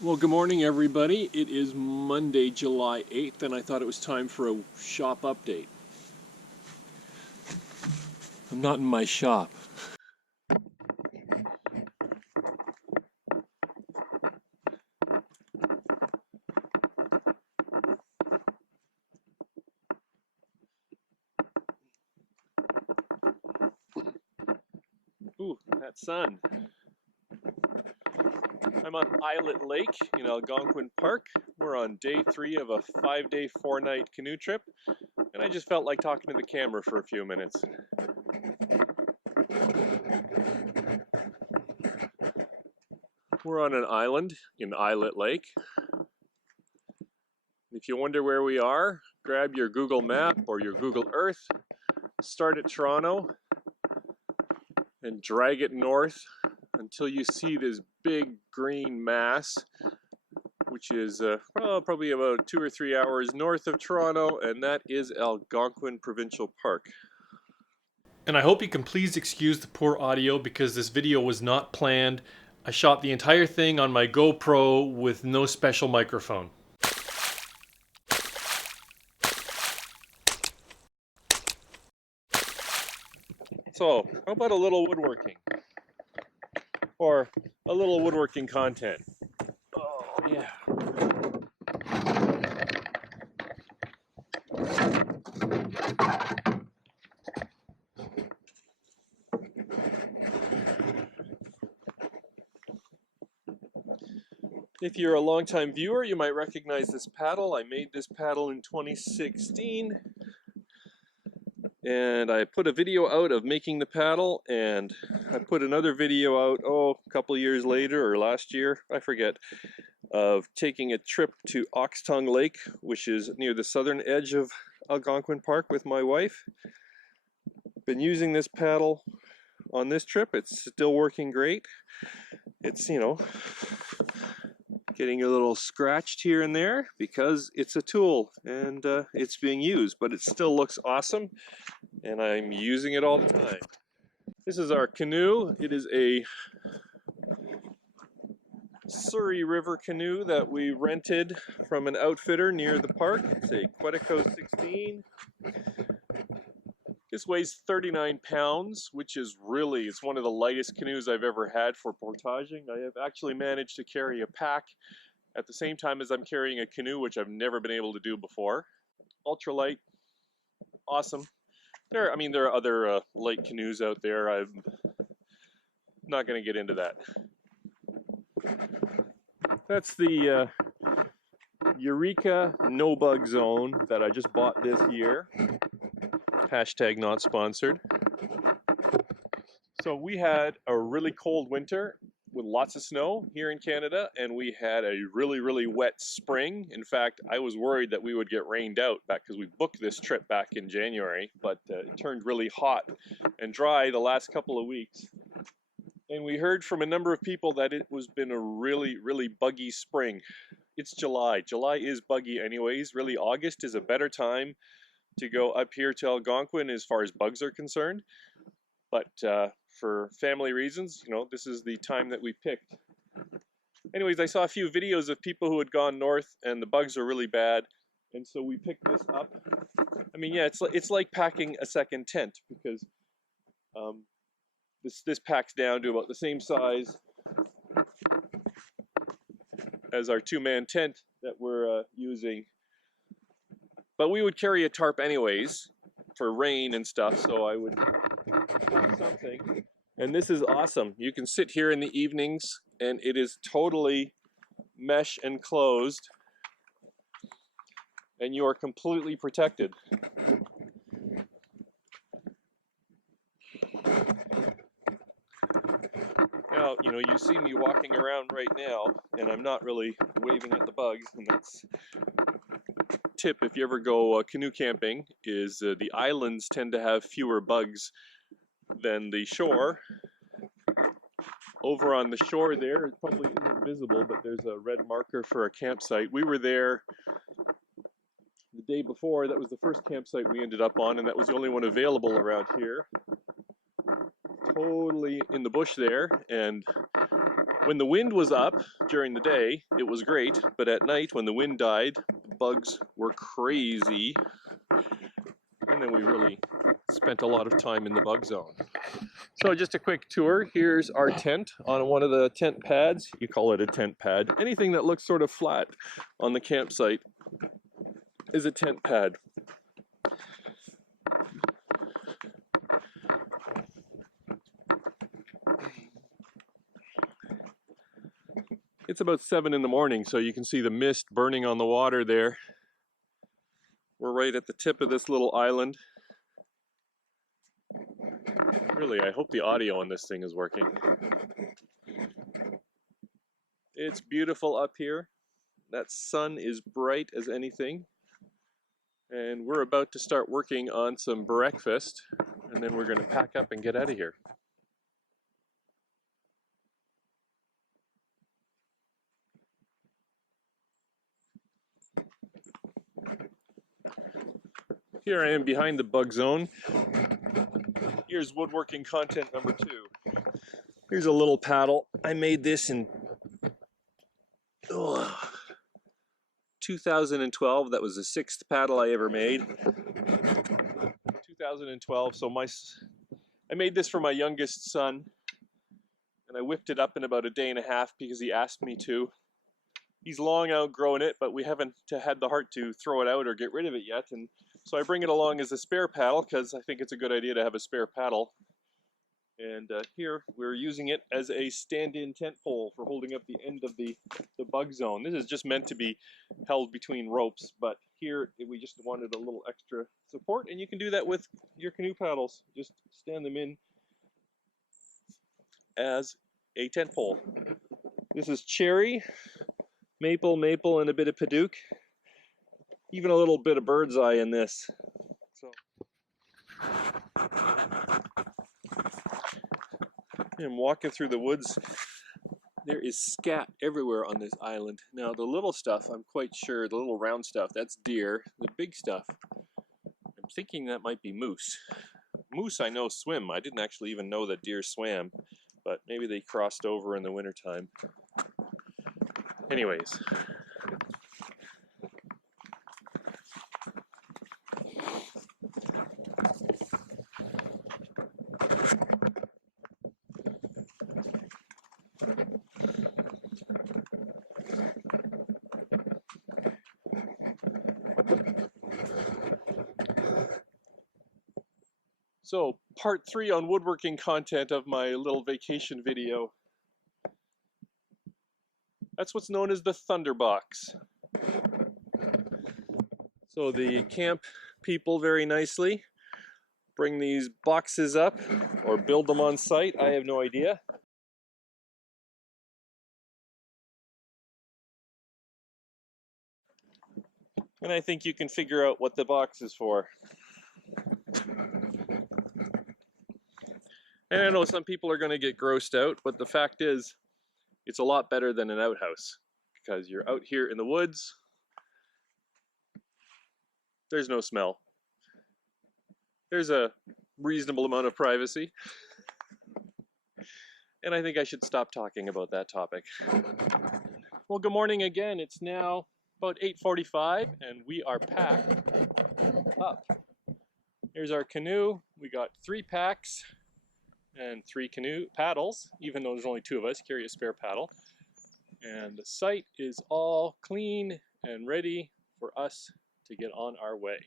Well, good morning, everybody. It is Monday, July 8th, and I thought it was time for a shop update. I'm not in my shop. Ooh, that sun. I'm on Islet Lake in Algonquin Park. We're on day 3 of a 5-day, 4-night canoe trip, and I just felt like talking to the camera for a few minutes. We're on an island in Islet Lake. If you wonder where we are, grab your Google Map or your Google Earth, start at Toronto, and drag it north until you see this big green mass, which is probably about 2 or 3 hours north of Toronto, and that is Algonquin Provincial Park. And I hope you can please excuse the poor audio because this video was not planned. I shot the entire thing on my GoPro with no special microphone. So, how about a little woodworking? Or a little woodworking content? Oh, yeah. If you're a longtime viewer, you might recognize this paddle. I made this paddle in 2016. And I put a video out of making the paddle, and I put another video out, a couple of years later, or last year, I forget, of taking a trip to Oxtongue Lake, which is near the southern edge of Algonquin Park with my wife. Been using this paddle on this trip. It's still working great. It's, getting a little scratched here and there because it's a tool and it's being used, but it still looks awesome and I'm using it all the time. This is our canoe. It is a Surrey River canoe that we rented from an outfitter near the park. It's a Quetico 16. This weighs 39 pounds, which is it's one of the lightest canoes I've ever had for portaging. I have actually managed to carry a pack at the same time as I'm carrying a canoe, which I've never been able to do before. Ultralight, awesome. There are other light canoes out there. I'm not going to get into that. That's the Eureka No Bug Zone that I just bought this year. Hashtag not sponsored. So we had a really cold winter with lots of snow here in Canada, and we had a really, really wet spring. In fact, I was worried that we would get rained out back because we booked this trip back in January, but it turned really hot and dry the last couple of weeks. And we heard from a number of people that it was been a really, really buggy spring. It's July. July is buggy anyways. Really, August is a better time to go up here to Algonquin as far as bugs are concerned. But for family reasons, this is the time that we picked. Anyways, I saw a few videos of people who had gone north and the bugs are really bad. And so we picked this up. It's like packing a second tent because this packs down to about the same size as our 2-man tent that we're using. But we would carry a tarp anyways for rain and stuff, so I would have something. And this is awesome. You can sit here in the evenings and it is totally mesh enclosed and you are completely protected. Now, you see me walking around right now and I'm not really waving at the bugs, and that's tip if you ever go canoe camping is the islands tend to have fewer bugs than the shore. Over on the shore there, it probably isn't visible, but there's a red marker for a campsite. We were there the day before. That was the first campsite we ended up on, and that was the only one available around here. Totally in the bush there, and When the wind was up during the day, it was great, but at night when the wind died, bugs were crazy. And then we really spent a lot of time in the bug zone. So just a quick tour. Here's our tent on one of the tent pads. You call it a tent pad. Anything that looks sort of flat on the campsite is a tent pad. It's about 7 in the morning, so you can see the mist burning on the water there. We're right at the tip of this little island. Really, I hope the audio on this thing is working. It's beautiful up here. That sun is bright as anything. And we're about to start working on some breakfast, and then we're going to pack up and get out of here. Here I am behind the bug zone. Here's woodworking content number 2. Here's a little paddle. I made this in 2012. That was the 6th paddle I ever made. 2012. So I made this for my youngest son, and I whipped it up in about a day and a half because he asked me to. He's long outgrown it, but we haven't had the heart to throw it out or get rid of it yet. And so I bring it along as a spare paddle because I think it's a good idea to have a spare paddle. And here we're using it as a stand-in tent pole for holding up the end of the bug zone. This is just meant to be held between ropes, but here we just wanted a little extra support, and you can do that with your canoe paddles. Just stand them in as a tent pole. This is cherry, maple, and a bit of padauk. Even a little bit of bird's eye in this. So I'm walking through the woods. There is scat everywhere on this island. Now the little stuff, I'm quite sure, the little round stuff, that's deer. The big stuff, I'm thinking that might be moose. Moose I know swim. I didn't actually even know that deer swam, but maybe they crossed over in the wintertime. Anyways. So, part 3 on woodworking content of my little vacation video. That's what's known as the Thunderbox. So the camp people very nicely bring these boxes up or build them on site. I have no idea. And I think you can figure out what the box is for. And I know some people are going to get grossed out, but the fact is, it's a lot better than an outhouse because you're out here in the woods. There's no smell. There's a reasonable amount of privacy. And I think I should stop talking about that topic. Well, good morning again. It's now about 8:45 and we are packed up. Here's our canoe. We got 3 packs and 3 canoe paddles, even though there's only 2 of us, carry a spare paddle. And the site is all clean and ready for us to get on our way.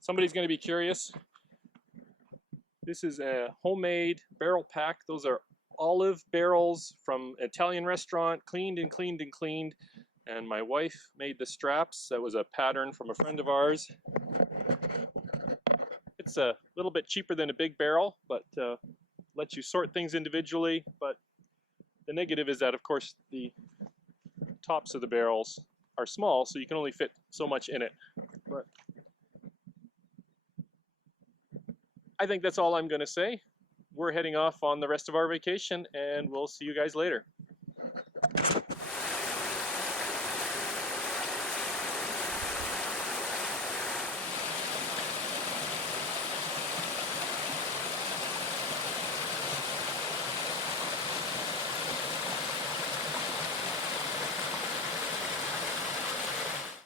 Somebody's going to be curious. This is a homemade barrel pack. Those are olive barrels from an Italian restaurant, cleaned and cleaned and cleaned. And my wife made the straps. That was a pattern from a friend of ours. It's a little bit cheaper than a big barrel, but lets you sort things individually. But the negative is that, of course, the tops of the barrels are small, so you can only fit so much in it. But I think that's all I'm going to say. We're heading off on the rest of our vacation, and we'll see you guys later.